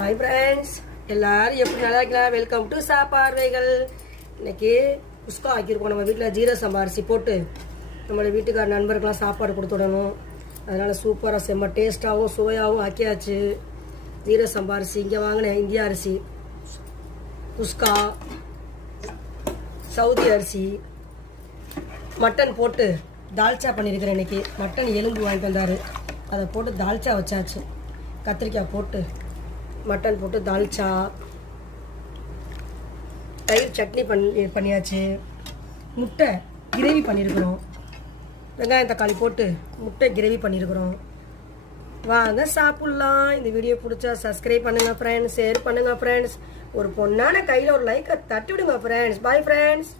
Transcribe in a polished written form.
Hi friends, எல்லோரும் எப்படி நல்லா இருக்கலாம். வெல்கம் டு சாப்பாடுகள். இன்றைக்கி குஸ்கா ஆக்கியிருக்கோம். நம்ம வீட்டில் ஜீரக சம்பா அரிசி போட்டு நம்மளுடைய வீட்டுக்கார நண்பருக்கெலாம் சாப்பாடு கொடுத்துடணும். அதனால் சூப்பராக செம்ம டேஸ்ட்டாகவும் சுவையாகவும் ஆக்கியாச்சு. ஜீரக சம்பா அரிசி இங்கே வாங்கினேன், இந்தியா அரிசி. குஸ்கா, சவுதி அரிசி, மட்டன் போட்டு தால்ச்சா பண்ணியிருக்கிறேன். இன்றைக்கி மட்டன் எலும்பு வாங்கிட்டு வந்தார், அதை போட்டு தால்ச்சா வச்சாச்சு. கத்திரிக்காய் போட்டு மட்டன் போட்டு தால்ச்சா. தயிர் சட்னி பண்ணியாச்சு. முட்டை கிரேவி பண்ணியிருக்கிறோம். வெங்காயம் தக்காளி போட்டு முட்டை கிரேவி பண்ணியிருக்கிறோம். வாங்க சாப்பிட்லாம். இந்த வீடியோ பிடிச்சா சப்ஸ்கிரைப் பண்ணுங்கள் ஃப்ரெண்ட்ஸ், ஷேர் பண்ணுங்கள் ஃப்ரெண்ட்ஸ். ஒரு பொண்ணான கையில் ஒரு லைக்கை தட்டி விடுங்க ஃப்ரெண்ட்ஸ். Bye friends.